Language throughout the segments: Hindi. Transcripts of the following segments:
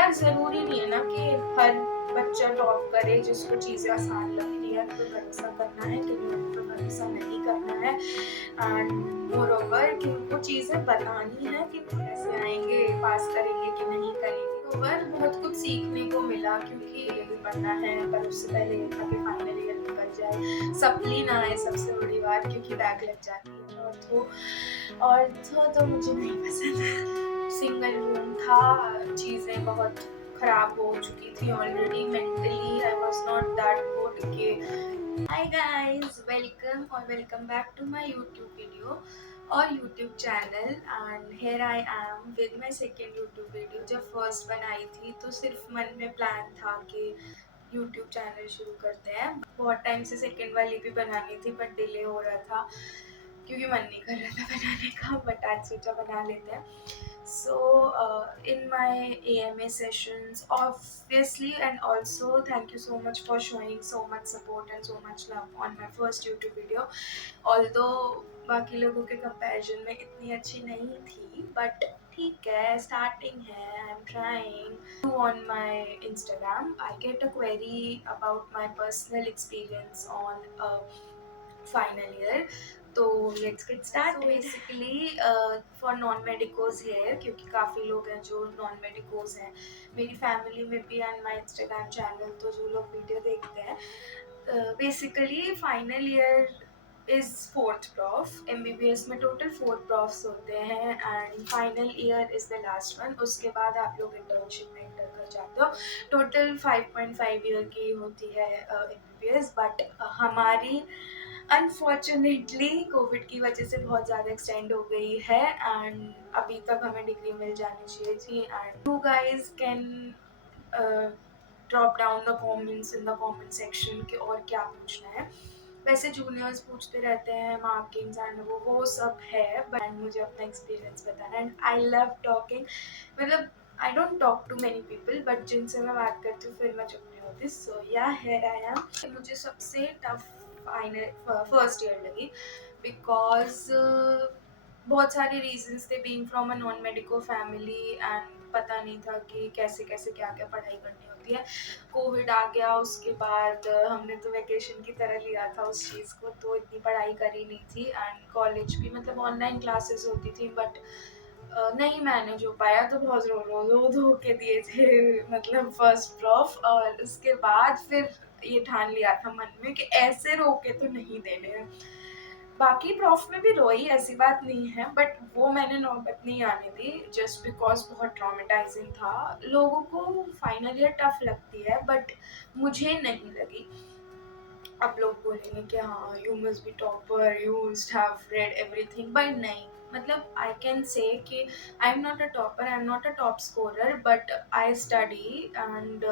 यार ज़रूरी नहीं है ना कि हर बच्चा टॉप करे जिसको चीज़ें आसान लग रही है तो भरोसा करना है, किन्हीं पर भरोसा नहीं करना है। एंड मोरओवर कि उनको चीज़ें बतानी है कि वो कैसे आएंगे, पास करेंगे कि नहीं करेंगे। मोरओवर बहुत कुछ सीखने को मिला क्योंकि ये भी पढ़ना है, पर उससे पहले ये था कि फाइनल ईयर निकल जाए, सप्ली ना आए सबसे बड़ी बात, क्योंकि बैक लग जाती है। और तो मुझे नहीं पसंद। सिंगल रूम था, चीज़ें बहुत खराब हो चुकी थी already, mentally I was not that good कि हाय गाइस, वेलकम और welcome back to my YouTube video और YouTube channel. And here I am with my second YouTube video. जब फर्स्ट बनाई थी तो सिर्फ मन में प्लान था कि यूट्यूब चैनल शुरू करते हैं। बहुत टाइम से सेकंड वाली भी बनानी थी बट डिले हो रहा था क्योंकि मन नहीं कर रहा था बनाने का, बट आज सोचा बना लेते हैं। So in my AMA sessions, obviously, and also thank you so much for showing so much support and so much love on my first YouTube video. Although बाकी लोगों के कंपैरिजन में इतनी अच्छी नहीं थी, बट ठीक है, स्टार्टिंग है, I am trying. On my Instagram I get a query about my personal experience on final year, तो let's get start. Basically for non medicos है, क्योंकि काफ़ी लोग हैं जो नॉन मेडिकोज हैं मेरी फैमिली में भी एंड माई इंस्टाग्राम चैनल, तो जो लोग वीडियो देखते हैं। Basically final year is fourth prof. MBBS में टोटल 4 प्रॉफ्स होते हैं and final year is the last one. उसके बाद आप लोग इंटर्नशिप में इंटर कर जाते हो। टोटल 5.5 ईयर की होती है MBBS, बट हमारी अनफॉर्चुनेटली कोविड की वजह से बहुत ज़्यादा एक्सटेंड हो गई है एंड अभी तक हमें डिग्री मिल जानी चाहिए थी। And you guys can drop down the comments in the comment section कि और क्या पूछना है। वैसे जूनियर्स पूछते रहते हैं मार्किंग्स एंड वो सब है, बट मुझे अपना एक्सपीरियंस बताना एंड आई लव टॉकिंग। मतलब I don't talk to many people, but जिनसे मैं बात करती हूँ फिर मैं चुप नहीं होती। सो या हियर आई एम। मुझे सबसे टफ फाइनल फर्स्ट ईयर लगी बिकॉज बहुत सारे रीजंस थे। Being from a non medico family and पता नहीं था कि कैसे कैसे क्या क्या पढ़ाई करनी होती है। कोविड आ गया, उसके बाद हमने तो वेकेशन की तरह लिया था उस चीज़ को, तो इतनी पढ़ाई करी नहीं थी एंड कॉलेज भी मतलब ऑनलाइन क्लासेस होती थी, बट नहीं मैनेज हो पाया, तो बहुत रो धो के दिए थे मतलब फर्स्ट प्रॉफ। और उसके बाद फिर ये ठान लिया था मन में कि ऐसे रो के तो नहीं देने हैं। बाकी प्रॉफ में भी रोई, ऐसी बात नहीं है, बट वो मैंने नौबत नहीं आने दी जस्ट बिकॉज बहुत ट्रॉमेटाइजिंग था। लोगों को फाइनल ईयर टफ लगती है बट मुझे नहीं लगी। अब लोग बोलेंगे कि हाँ you must be topper, you must have read everything, but नहीं। मतलब आई कैन से कि आई am not a topper, I am not a top scorer, but I study and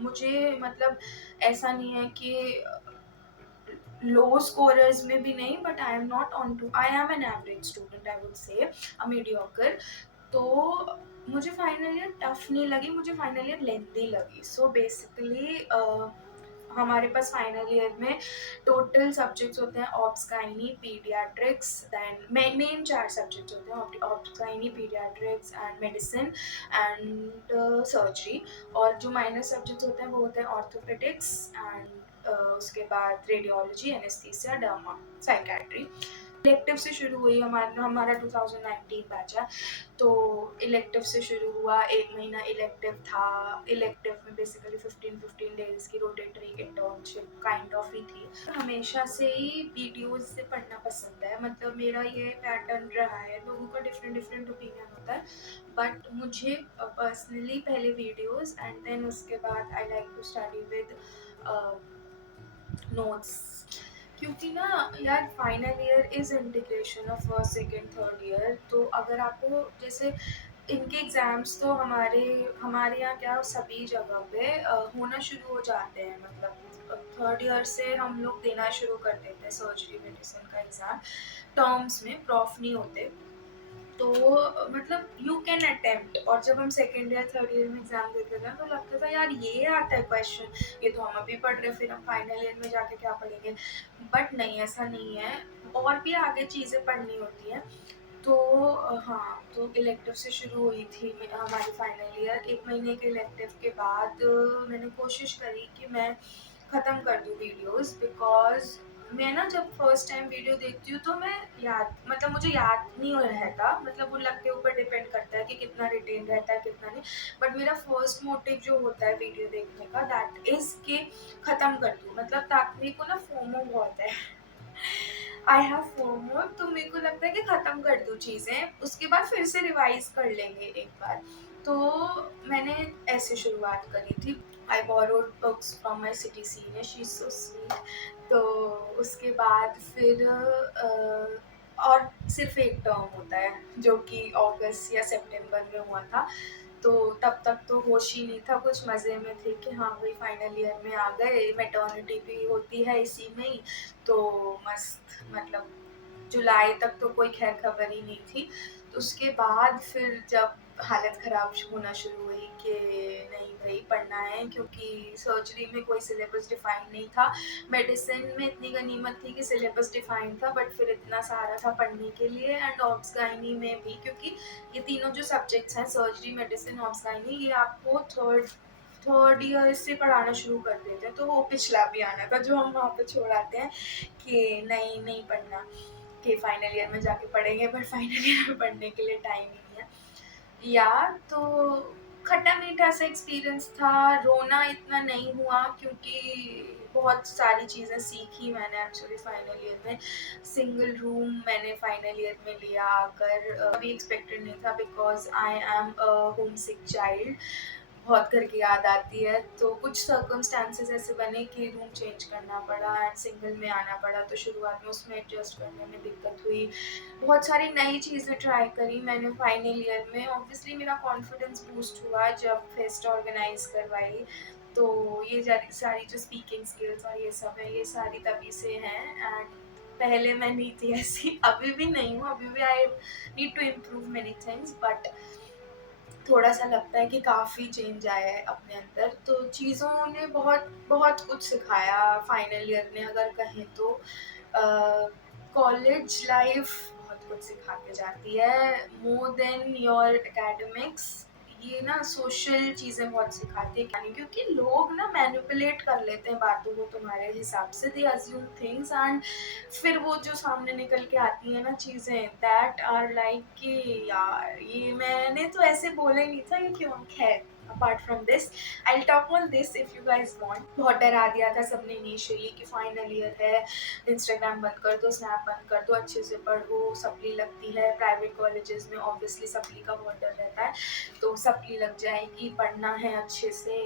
मुझे मतलब ऐसा नहीं है कि लो स्कोरर्स में भी नहीं, but I am not on to, I am an average student, I would say a mediocre. तो मुझे फाइनल ईयर टफ नहीं लगी, मुझे फाइनल ईयर लेंथी लगी। सो बेसिकली हमारे पास फाइनल ईयर में टोटल सब्जेक्ट्स होते हैं obs gynae paediatrics, then main 4 subjects होते हैं obs gynae paediatrics and medicine and surgery. और जो माइनर सब्जेक्ट्स होते हैं वो होते हैं ऑर्थोपेडिक्स एंड उसके बाद radiology, anaesthesia, derma, psychiatry. Elective से शुरू हुई, हमारा 2019 बैच है, तो इलेक्टिव से शुरू हुआ। 1 महीना इलेक्टिव था। इलेक्टिव में बेसिकली 15 डेज की रोटेटरी इंटर्नशिप काइंड ऑफ ही थी। हमेशा से ही वीडियोज से पढ़ना पसंद है, मतलब मेरा ये पैटर्न रहा है। लोगों का डिफरेंट डिफरेंट ओपिनियन होता है, बट मुझे पर्सनली पहले वीडियोज एंड देन उसके बाद I like to study with notes. क्योंकि ना यार final year is integration of first second third year. तो अगर आपको जैसे इनके एग्ज़ाम्स तो हमारे यहाँ क्या सभी जगह पे होना शुरू हो जाते हैं। मतलब थर्ड ईयर से हम लोग देना शुरू कर देते हैं सर्जरी मेडिसिन का एग्ज़ाम। टर्म्स में प्रॉफ नहीं होते, तो मतलब यू कैन अटेम्प्ट। और जब हम सेकेंड ईयर थर्ड ईयर में एग्जाम देते थे तो लगता था यार ये आता है क्वेश्चन, ये तो हम अभी पढ़ रहे हैं, फिर हम फाइनल ईयर में जाके क्या पढ़ेंगे। बट नहीं, ऐसा नहीं है, और भी आगे चीज़ें पढ़नी होती हैं। तो हाँ, तो इलेक्टिव से शुरू हुई थी हमारी फाइनल ईयर। 1 महीने के इलेक्टिव के बाद मैंने कोशिश करी कि मैं ख़त्म कर दूँ वीडियोज़, बिकॉज़ मैं ना जब फर्स्ट टाइम वीडियो देखती हूँ तो मैं मुझे याद नहीं हो रहता, मतलब उन लोग के ऊपर डिपेंड करता है कि कितना रिटेन रहता है कितना नहीं। बट मेरा फर्स्ट मोटिव जो होता है वीडियो देखने का, दैट इज़ कि ख़त्म कर दूँ, मतलब ताकि मेरे को ना फोमो बहुत है। आई हैव फोमो, तो मेरे को लगता है कि ख़त्म कर दूँ चीज़ें, उसके बाद फिर से रिवाइज़ कर लेंगे एक बार। तो मैंने ऐसे शुरुआत करी थी। I borrowed books from my city senior, she is so sweet. तो उसके बाद फिर और सिर्फ़ एक टर्म होता है जो कि अगस्त या सितंबर में हुआ था। तो तब तक तो होश ही नहीं था, कुछ मज़े में थे कि हाँ भाई फाइनल ईयर में आ गए, मैटरनिटी भी होती है इसी में ही, तो मस्त, मतलब जुलाई तक तो कोई खैर खबर ही नहीं थी। तो उसके बाद फिर जब हालत ख़राब होना शुरू हुई कि नहीं भाई पढ़ना है, क्योंकि सर्जरी में कोई सिलेबस डिफाइन नहीं था। मेडिसिन में इतनी गनीमत थी कि सिलेबस डिफाइन था, बट फिर इतना सारा था पढ़ने के लिए। एंड ऑब्स गायनी में भी, क्योंकि ये तीनों जो सब्जेक्ट्स हैं, सर्जरी, मेडिसिन, ऑब्स गायनी, ये आपको थर्ड ईयर से पढ़ाना शुरू कर देते हैं। तो वो पिछला भी आना था जो हम वहाँ पे छोड़ आते हैं कि नहीं पढ़ना, कि फाइनल ईयर में जाके पढ़ेंगे, पर फाइनल ईयर में पढ़ने के लिए टाइम ही नहीं है। यार तो खट्टा मीठा सा एक्सपीरियंस था, रोना इतना नहीं हुआ क्योंकि बहुत सारी चीज़ें सीखी मैंने एक्चुअली फाइनल ईयर में। सिंगल रूम मैंने फाइनल ईयर में लिया आकर, अभी एक्सपेक्टेड नहीं था, because I am a home sick child. बहुत घर की याद आती है, तो कुछ सर्कमस्टांसेस ऐसे बने कि रूम चेंज करना पड़ा एंड सिंगल में आना पड़ा, तो शुरुआत में उसमें एडजस्ट करने में दिक्कत हुई। बहुत सारी नई चीज़ें ट्राई करी मैंने फाइनल ईयर में। ऑब्वियसली मेरा कॉन्फिडेंस बूस्ट हुआ जब फेस्ट ऑर्गेनाइज करवाई। तो ये सारी जो स्पीकिंग स्किल्स और ये सब है, ये सारी तभी से हैं। एंड पहले मैं नहीं थी ऐसी, अभी भी नहीं हूँ, अभी भी I need to improve many things, but थोड़ा सा लगता है कि काफ़ी चेंज आया है अपने अंदर। तो चीज़ों ने बहुत बहुत कुछ सिखाया फाइनल ईयर ने, अगर कहें तो कॉलेज लाइफ बहुत कुछ सिखा के जाती है, मोर देन योर एकेडमिक्स। ये ना सोशल चीज़ें बहुत सिखाती है, क्योंकि लोग ना मैनिपुलेट कर लेते हैं बातों को तुम्हारे हिसाब से, दे अज्यूम थिंग्स, एंड फिर वो जो सामने निकल के आती है ना चीज़ें, दैट आर लाइक कि यार ये मैंने तो ऐसे बोला ही नहीं था, ये क्यों। खैर, apart from this, I will talk on this if you guys want. बहुत डरा दिया था सबने इनिशियली कि फाइनल ईयर है, इंस्टाग्राम बंद कर दो, स्नैप बंद कर दो, अच्छे से पढ़ो, सप्ली लगती है प्राइवेट कॉलेजेस में, ऑब्वियसली सप्ली का बहुत डर रहता है, तो सप्ली लग जाएगी, पढ़ना है अच्छे से।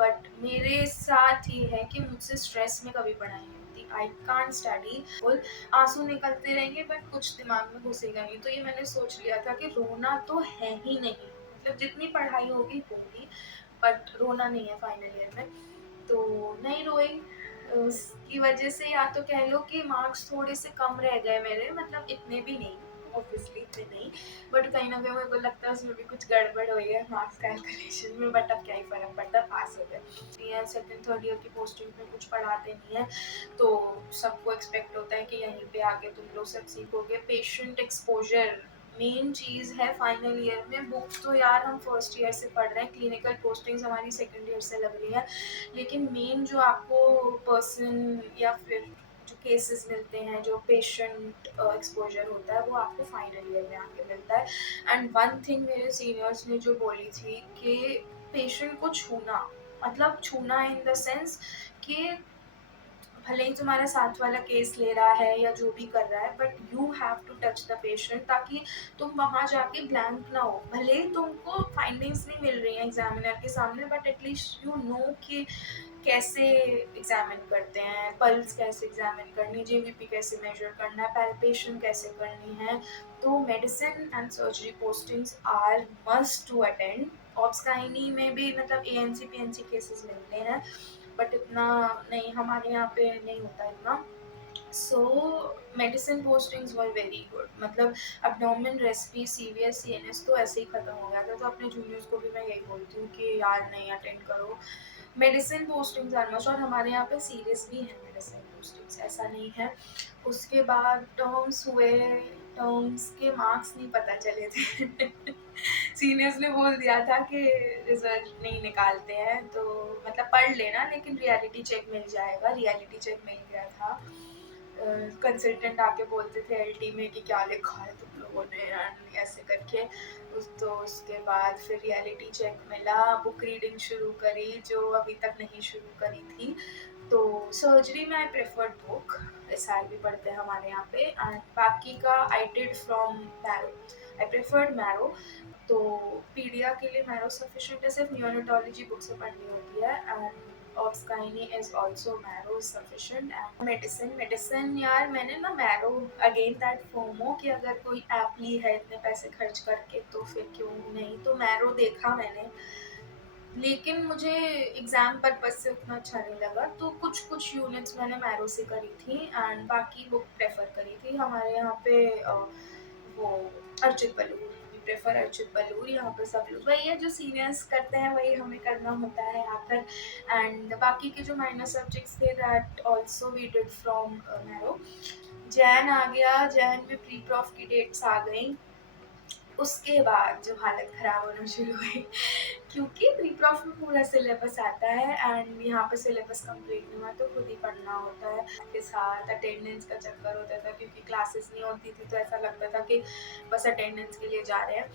बट मेरे साथ ये है कि मुझसे स्ट्रेस में कभी पढ़ाई नहीं होती, आई कांट स्टडी फुल। आंसू निकलते रहेंगे बट कुछ दिमाग में घुसेगा नहीं। तो ये मैंने सोच लिया था कि रोना तो है ही नहीं, मतलब जितनी पढ़ाई होगी होगी, बट रोना नहीं है फाइनल ईयर में। तो नहीं रोई, उसकी वजह से या तो कह लो कि मार्क्स थोड़े से कम रह गए मेरे, मतलब इतने भी नहीं, ऑब्वियसली इतने नहीं, बट कहीं ना कहीं मेरे को लगता है उसमें भी कुछ गड़बड़ हुई है मार्क्स कैलकुलेशन में, बट अब क्या ही फर्क पड़ता, पास हो गए। सेकंड थर्ड ईयर की पोस्टिंग में कुछ पढ़ाते नहीं है, तो सबको एक्सपेक्ट होता है कि यहीं पे आके तुम लोग सब सीखोगे। पेशेंट एक्सपोजर मेन चीज़ है फाइनल ईयर में। बुक तो यार हम फर्स्ट ईयर से पढ़ रहे हैं, क्लिनिकल पोस्टिंग्स हमारी सेकंड ईयर से लग रही है, लेकिन मेन जो आपको पर्सन या फिर जो केसेस मिलते हैं, जो पेशेंट एक्सपोजर होता है, वो आपको फाइनल ईयर में आके मिलता है। एंड वन थिंग मेरे सीनियर्स ने जो बोली थी कि पेशेंट को छूना, मतलब छूना इन द सेंस कि भले ही तुम्हारा साथ वाला केस ले रहा है या जो भी कर रहा है, but you have to touch the patient, ताकि तुम वहाँ जाके ब्लैंक ना हो। भले ही तुमको फाइंडिंग्स नहीं मिल रही हैं एग्जामिनर के सामने, बट एटलीस्ट यू नो कि कैसे एग्जामिन करते हैं, पल्स कैसे एग्जामिन करनी, जीबीपी कैसे मेजर करना है, पैल्पेशन कैसे करनी है। तो medicine and surgery postings are must to attend. Obgyn में भी मतलब एएनसी पीएनसी केसेस मिलते हैं, बट इतना नहीं, हमारे यहाँ पे नहीं होता इतना। सो medicine postings were very good, मतलब एब्डोमेन, रेस्पी, सीवीएस, सीएनएस तो ऐसे ही ख़त्म हो गया था। तो अपने जूनियर्स को भी मैं यही बोलती हूँ कि यार नहीं, अटेंड करो मेडिसिन पोस्टिंग्स आर मस्ट। और हमारे यहाँ पे सीरियस भी है मेडिसिन पोस्टिंग्स, ऐसा नहीं है। उसके बाद टर्म्स हुए, टर्म्स के मार्क्स नहीं पता चले थे सीनियर्स ने बोल दिया था कि रिजल्ट नहीं निकालते हैं, तो मतलब पढ़ लेना लेकिन रियलिटी चेक मिल जाएगा। रियलिटी चेक मिल गया था। कंसल्टेंट आके बोलते थे एलटी में कि क्या लिखा है तुम लोगों ने, ऐसे करके। तो उसके बाद फिर रियलिटी चेक मिला, बुक रीडिंग शुरू करी जो अभी तक नहीं शुरू करी थी। तो सर्जरी में आई प्रेफर्ड बुक, एसआर भी पढ़ते हैं हमारे यहाँ पे, एंड बाकी का I did from marrow, I preferred marrow. तो पीडिया के लिए मैरो सफिशिएंट है, सिर्फ न्यूरोलॉजी बुक से पढ़नी होती है, and obgyn is also Marrow sufficient. And medicine यार मैंने ना मैरो, अगेन दैट फोमो कि अगर कोई ऐप ली है इतने पैसे खर्च करके तो फिर क्यों नहीं, तो मैरो देखा मैंने, लेकिन मुझे एग्ज़ाम पर्पज से उतना अच्छा नहीं लगा, तो कुछ कुछ यूनिट्स मैंने मैरो से करी थी एंड बाकी बुक प्रेफर करी थी। हमारे यहाँ पे वो अर्चित बलूर, वी प्रेफर अर्चित बलूर। यहाँ पे सब लोग वही है जो सीनियर्स करते हैं वही हमें करना होता है आकर। एंड बाकी के जो माइनर सब्जेक्ट्स थे that also we did from Marrow. Jan आ गया, जैन में प्री प्रॉफ की डेट्स आ गई, उसके बाद जो हालत ख़राब होना शुरू हुई क्योंकि प्री प्रॉफ में पूरा सिलेबस आता है एंड यहाँ पे सिलेबस कंप्लीट नहीं हुआ तो खुद ही पढ़ना होता है। के साथ अटेंडेंस का चक्कर होता था क्योंकि क्लासेस नहीं होती थी, तो ऐसा लगता था कि बस अटेंडेंस के लिए जा रहे हैं।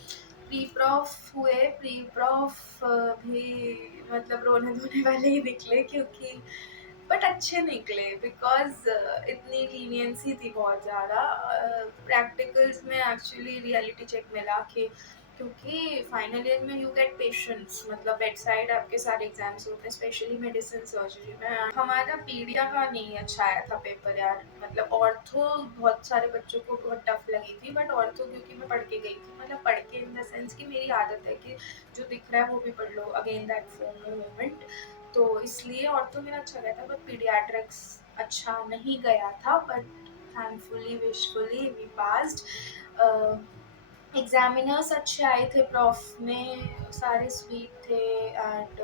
प्री प्रॉफ हुए, प्री प्रॉफ भी मतलब रोने धोने वाले ही निकले, क्योंकि बट अच्छे निकले बिकॉज इतनी लीनियंसी थी बहुत ज़्यादा। प्रैक्टिकल्स में एक्चुअली रियलिटी चेक मिला कि क्योंकि फाइनल ईयर में यू गेट पेशेंट्स, मतलब बेड साइड आपके सारे एग्जाम्स होते हैं, स्पेशली मेडिसिन सर्जरी में। हमारा पीडिया का नहीं अच्छा आया था पेपर यार, मतलब ऑर्थो बहुत सारे बच्चों को बहुत टफ लगी थी, बट ऑर्थो क्योंकि मैं पढ़ के गई थी, मतलब पढ़ के इन द सेंस कि मेरी आदत है कि जो दिख रहा है वो भी पढ़ लो, अगेन दैट फोमो मोमेंट, तो इसलिए ऑर्थो मेरा अच्छा गया था। बट पीडियाट्रिक्स अच्छा नहीं गया था, but thankfully wishfully we passed. Examiners अच्छे आए थे, प्रॉफ में सारे स्वीट थे एंड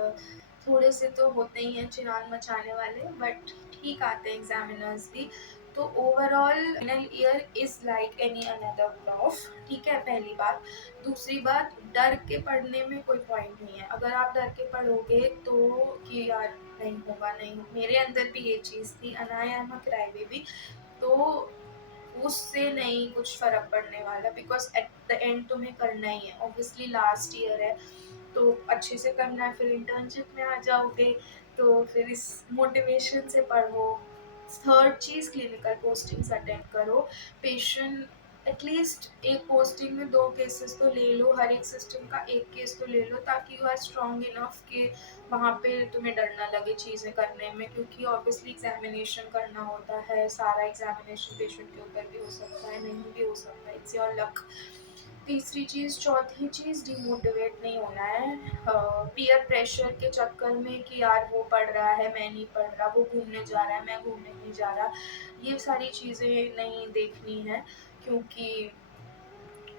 थोड़े से तो होते ही हैं चिरान मचाने वाले, बट ठीक आते हैं एग्जामिनर्स भी। तो overall final year is like any another prof, ठीक है पहली बात। दूसरी बात, डर के पढ़ने में कोई पॉइंट नहीं है। अगर आप डर के पढ़ोगे तो कि यार नहीं होगा, नहीं मेरे अंदर भी ये चीज़ थी, and I am a cry baby, तो उससे नहीं कुछ फ़र्क पड़ने वाला, बिकॉज एट द एंड तुम्हें करना ही है। ऑब्वियसली लास्ट ईयर है तो अच्छे से करना है, फिर इंटर्नशिप में आ जाओगे तो फिर इस मोटिवेशन से पढ़ो। थर्ड चीज़, क्लिनिकल पोस्टिंग्स अटेंड करो। पेशेंट एटलीस्ट एक पोस्टिंग में 2 केसेस तो ले लो, हर एक सिस्टम का एक केस तो ले लो, ताकि यू आर स्ट्रॉन्ग इनफ कि वहाँ पे तुम्हें डर ना लगे चीज़ें करने में, क्योंकि ऑब्वियसली एग्जामिनेशन करना होता है, सारा एग्जामिनेशन पेशेंट के ऊपर भी हो सकता है, नहीं भी हो सकता है, इट्स योर लक। तीसरी चीज़, चौथी चीज़, डिमोटिवेट नहीं होना है पीयर प्रेशर के चक्कर में कि यार वो पढ़ रहा है मैं नहीं पढ़ रहा, वो घूमने जा रहा है मैं घूमने नहीं जा रहा, ये सारी चीज़ें नहीं देखनी है, क्योंकि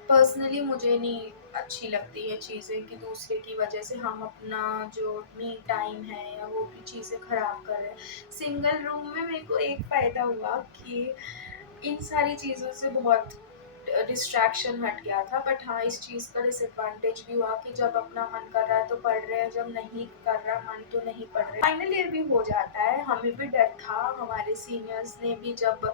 पर्सनली मुझे नहीं अच्छी लगती है चीज़ें कि दूसरे की वजह से हम अपना जो मी टाइम है या वो भी चीज़ें ख़राब कर रहे हैं। सिंगल रूम में मेरे को एक फ़ायदा हुआ कि इन सारी चीज़ों से बहुत डिस्ट्रैक्शन हट गया था, बट हाँ इस चीज़ का डिसएडवांटेज भी हुआ कि जब अपना मन कर रहा है तो पढ़ रहे हैं, जब नहीं कर रहा मन तो नहीं पढ़ रहे। फाइनल ईयर भी हो जाता है, हमें भी डर था, हमारे सीनियर्स ने भी जब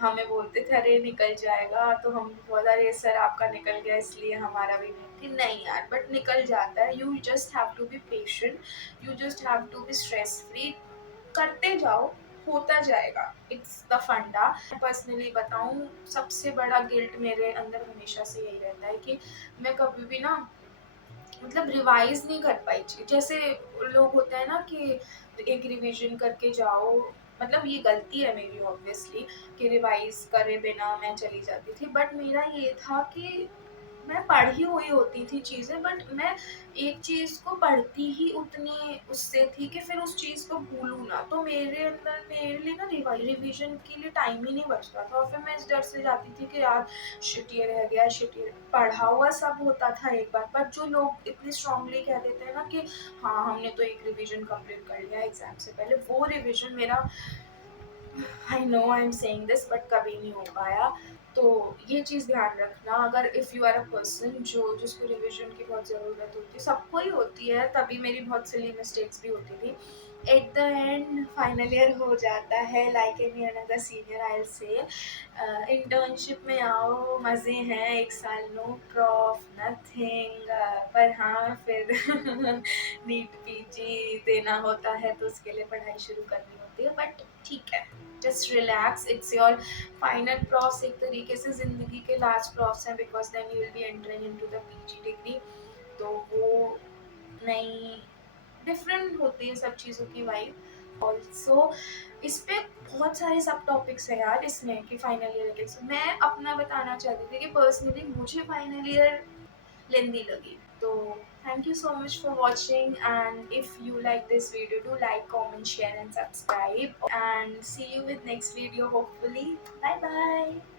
हमें बोलते थे अरे निकल जाएगा, तो हम बोला अरे सर आपका निकल गया इसलिए हमारा भी नहीं, कि नहीं यार बट निकल जाता है। You just have to be patient, you just have to be stress free, करते जाओ होता जाएगा, इट्स द फंडा। पर्सनली बताऊं, सबसे बड़ा गिल्ट मेरे अंदर हमेशा से यही रहता है कि मैं कभी भी ना मतलब रिवाइज नहीं कर पाई चीज। जैसे लोग होता है ना कि एक रिवीजन करके जाओ, मतलब ये गलती है मेरी ऑब्वियसली कि रिवाइज करे बिना मैं चली जाती थी, बट मेरा ये था कि मैं पढ़ी हुई होती थी चीज़ें, बट मैं एक चीज़ को पढ़ती ही उतनी उससे थी कि फिर उस चीज़ को भूलूँ ना, तो मेरे अंदर मेरे लिए ना रिवीजन के लिए टाइम ही नहीं बचता था, और फिर मैं इस डर से जाती थी कि यार शिट ये रह गया, शिट ये पढ़ा हुआ सब होता था एक बार। पर जो लोग इतनी स्ट्रांगली कह देते हैं ना कि हाँ हमने तो एक रिवीजन कंप्लीट कर लिया एग्जाम से पहले, वो रिवीजन मेरा I know I am saying this but कभी नहीं हो पाया। तो ये चीज़ ध्यान रखना, अगर if you are a person जिसको रिविजन की बहुत ज़रूरत होती है, सबको ही होती है, तभी मेरी बहुत सिली मिस्टेक्स भी होती थी। At the end final year हो जाता है, like any another senior I will say internship में आओ, मज़े हैं, एक साल नो प्रॉफ नथिंग, पर हाँ फिर नीट पीजी देना होता है तो उसके लिए पढ़ाई शुरू करनी होती है, बट ठीक है, just relax, it's your final profs, एक तरीके से ज़िंदगी के लास्ट प्रॉफ्स हैं, because then you will be entering into the PG degree. तो वो नई डिफरेंट होती है सब चीज़ों की वाइब। ऑल्सो इस पे बहुत सारे सब टॉपिक्स हैं यार इसमें कि फाइनल ईयर के, so, मैं अपना बताना चाहती थी कि पर्सनली मुझे फाइनल ईयर लेंदी लगी। तो thank you so much for watching, and if you like this video, do like, comment, share and subscribe, and see you with next video hopefully. Bye bye.